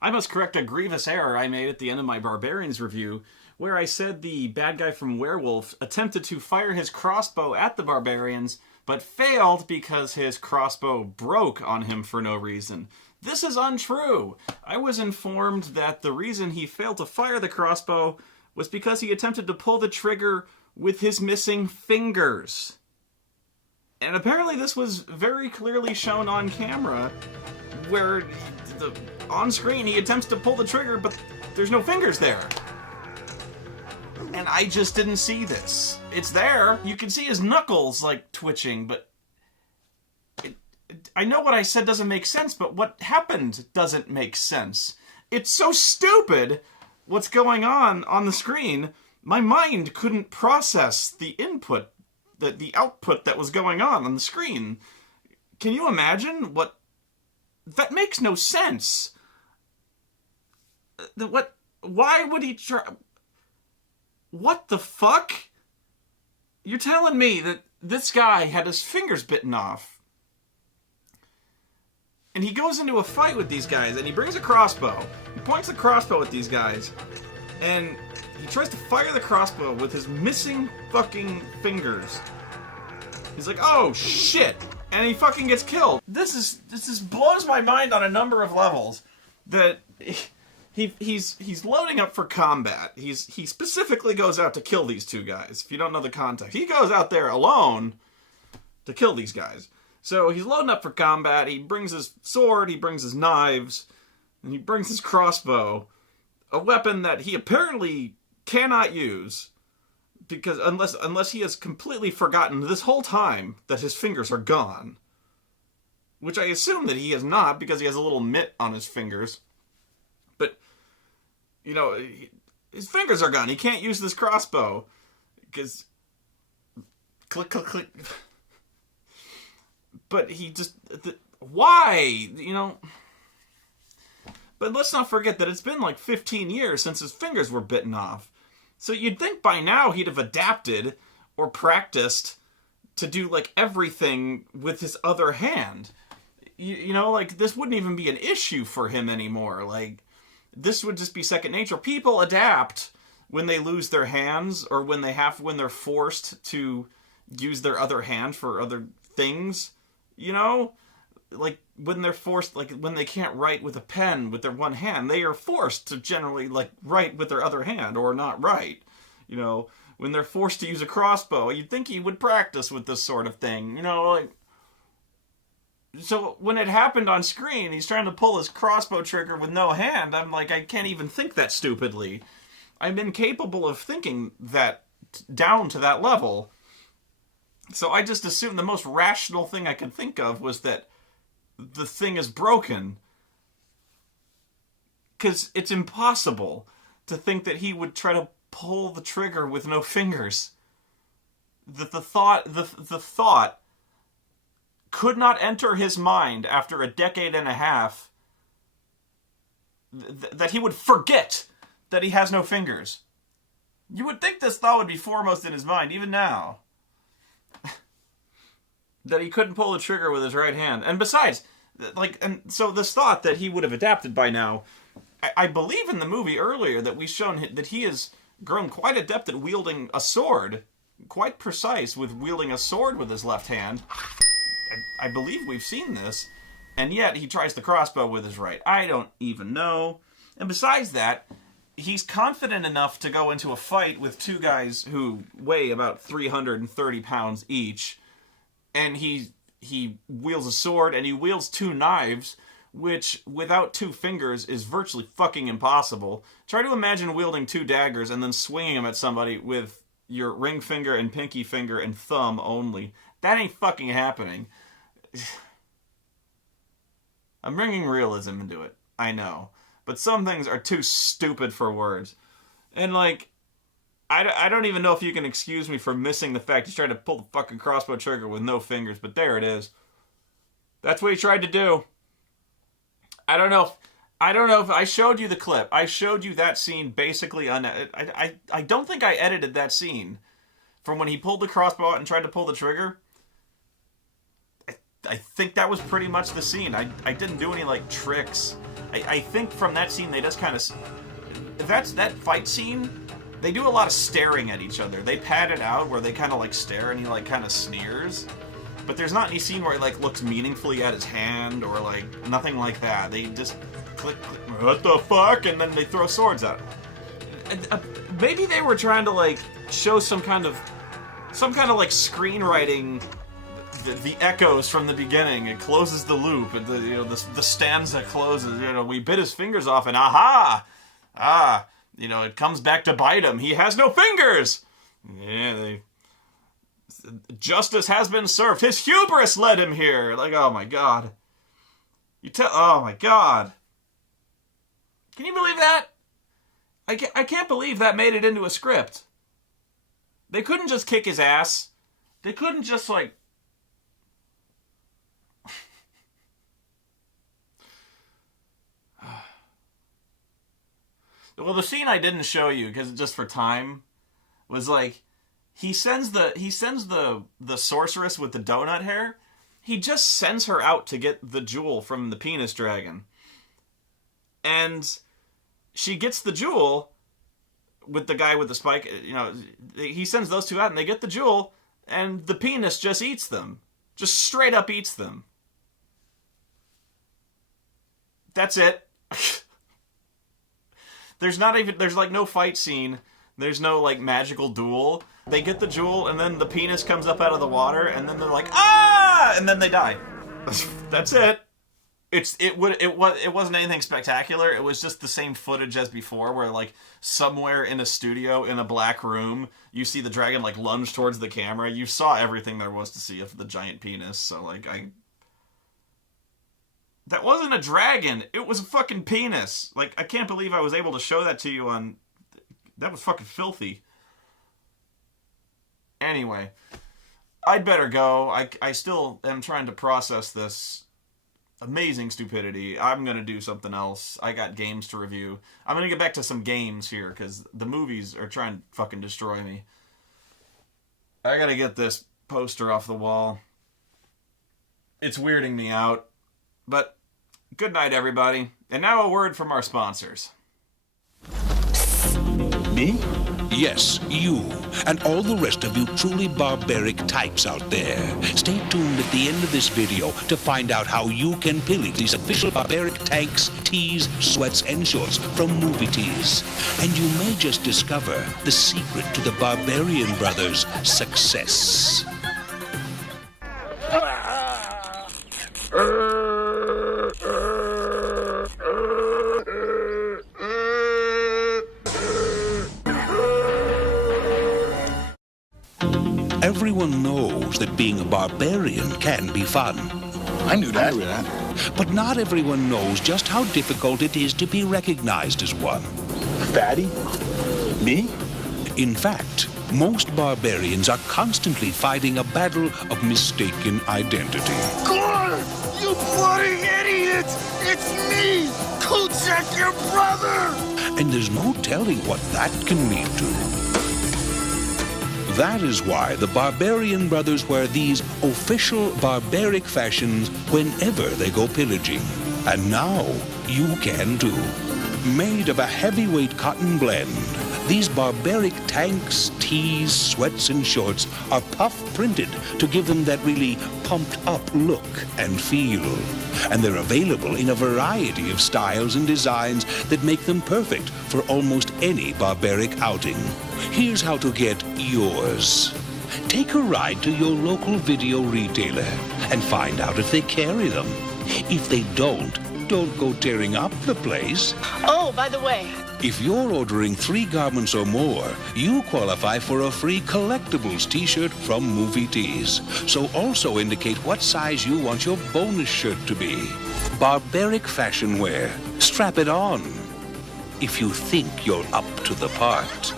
I must correct a grievous error I made at the end of my Barbarians review, where I said the bad guy from Werewolf attempted to fire his crossbow at the Barbarians, but failed because his crossbow broke on him for no reason. This is untrue. I was informed that the reason he failed to fire the crossbow was because he attempted to pull the trigger with his missing fingers. And apparently this was very clearly shown on camera, where on screen he attempts to pull the trigger, but there's no fingers there. And I just didn't see this. It's there. You can see his knuckles, like, twitching, but I know what I said doesn't make sense, but what happened doesn't make sense. It's so stupid what's going on the screen. My mind couldn't process the input, the output that was going on the screen. Can you imagine what... That makes no sense. What? Why would he try... What the fuck? You're telling me that this guy had his fingers bitten off. And he goes into a fight with these guys, and he brings a crossbow. He points the crossbow at these guys, and he tries to fire the crossbow with his missing fucking fingers. He's like, oh shit! And he fucking gets killed. This blows my mind on a number of levels. That he's loading up for combat. He specifically goes out to kill these two guys. If you don't know the context, he goes out there alone to kill these guys. So he's loading up for combat. He brings his sword, he brings his knives, and he brings his crossbow, a weapon that he apparently cannot use. Because unless he has completely forgotten this whole time that his fingers are gone. Which I assume that he has not, because he has a little mitt on his fingers. But, you know, his fingers are gone. He can't use this crossbow. Because... Click, click, click. But he just... Why? You know... But let's not forget that it's been like 15 years since his fingers were bitten off. So you'd think by now he'd have adapted or practiced to do, like, everything with his other hand. You know, like, this wouldn't even be an issue for him anymore. Like, this would just be second nature. People adapt when they lose their hands or when they're forced to use their other hand for other things, you know? Like, when they're forced, like, when they can't write with a pen with their one hand, they are forced to generally, like, write with their other hand, or not write. You know, when they're forced to use a crossbow, you'd think he would practice with this sort of thing, you know, like... So, when it happened on screen, he's trying to pull his crossbow trigger with no hand, I'm like, I can't even think that stupidly. I'm incapable of thinking that down to that level. So I just assumed the most rational thing I could think of was that the thing is broken. Because it's impossible to think that he would try to pull the trigger with no fingers. That the thought could not enter his mind after a decade and a half that he would forget that he has no fingers. You would think this thought would be foremost in his mind, even now. That he couldn't pull the trigger with his right hand. And besides, like, and so this thought that he would have adapted by now, I believe in the movie earlier that we've shown that he has grown quite adept at wielding a sword, quite precise with wielding a sword with his left hand. I believe we've seen this, and yet he tries the crossbow with his right. I don't even know. And besides that, he's confident enough to go into a fight with two guys who weigh about 330 pounds each, and he wields a sword, and he wields two knives, which, without two fingers, is virtually fucking impossible. Try to imagine wielding two daggers and then swinging them at somebody with your ring finger and pinky finger and thumb only. That ain't fucking happening. I'm bringing realism into it, I know. But some things are too stupid for words. And, like, I don't even know if you can excuse me for missing the fact he's trying to pull the fucking crossbow trigger with no fingers, but there it is. That's what he tried to do. I don't know if I showed you the clip. I showed you that scene basically I don't think I edited that scene from when he pulled the crossbow out and tried to pull the trigger. think that was pretty much the scene. I didn't do any, like, tricks. I think from that scene they just kind of... That fight scene, they do a lot of staring at each other. They pad it out where they kind of, like, stare and he, like, kind of sneers. But there's not any scene where he, like, looks meaningfully at his hand or, like, nothing like that. They just click, what the fuck? And then they throw swords at him. Maybe they were trying to, like, show some kind of like, screenwriting... The echoes from the beginning. It closes the loop, and the stanza closes. We bit his fingers off, and it comes back to bite him. He has no fingers. Yeah, justice has been served. His hubris led him here. Like, oh my god. Oh my god. Can you believe that? I can't believe that made it into a script. They couldn't just kick his ass. They couldn't just, like... Well, the scene I didn't show you, because just for time, was like, he sends the sorceress with the donut hair, he just sends her out to get the jewel from the penis dragon. And she gets the jewel with the guy with the spike, he sends those two out and they get the jewel, and the penis just eats them. Just straight up eats them. That's it. There's like no fight scene. There's no like magical duel. They get the jewel and then the penis comes up out of the water and then they're like, ah! And then they die. That's it. It wasn't anything spectacular. It was just the same footage as before where like somewhere in a studio in a black room, you see the dragon like lunge towards the camera. You saw everything there was to see of the giant penis. So like that wasn't a dragon. It was a fucking penis. Like, I can't believe I was able to show that to you on... That was fucking filthy. Anyway. I'd better go. I still am trying to process this amazing stupidity. I'm gonna do something else. I got games to review. I'm gonna get back to some games here, because the movies are trying to fucking destroy me. I gotta get this poster off the wall. It's weirding me out. But... good night, everybody. And now a word from our sponsors. Me? Yes, you. And all the rest of you truly barbaric types out there. Stay tuned at the end of this video to find out how you can pillage these official barbaric tanks, tees, sweats, and shorts from Movie Tees. And you may just discover the secret to the Barbarian Brothers' success. Everyone knows that being a barbarian can be fun. I knew that. But not everyone knows just how difficult it is to be recognized as one. Fatty? Me? In fact, most barbarians are constantly fighting a battle of mistaken identity. Gore! You bloody idiot! It's me! Kocak, your brother! And there's no telling what that can lead to. That is why the Barbarian Brothers wear these official barbaric fashions whenever they go pillaging. And now you can too. Made of a heavyweight cotton blend, these barbaric tanks, tees, sweats, and shorts are puff-printed to give them that really pumped-up look and feel. And they're available in a variety of styles and designs that make them perfect for almost any barbaric outing. Here's how to get yours. Take a ride to your local video retailer and find out if they carry them. If they don't go tearing up the place. Oh, by the way, if you're ordering 3 garments or more, you qualify for a free collectibles t-shirt from Movie Tees. So also indicate what size you want your bonus shirt to be. Barbaric fashion wear. Strap it on. If you think you're up to the part.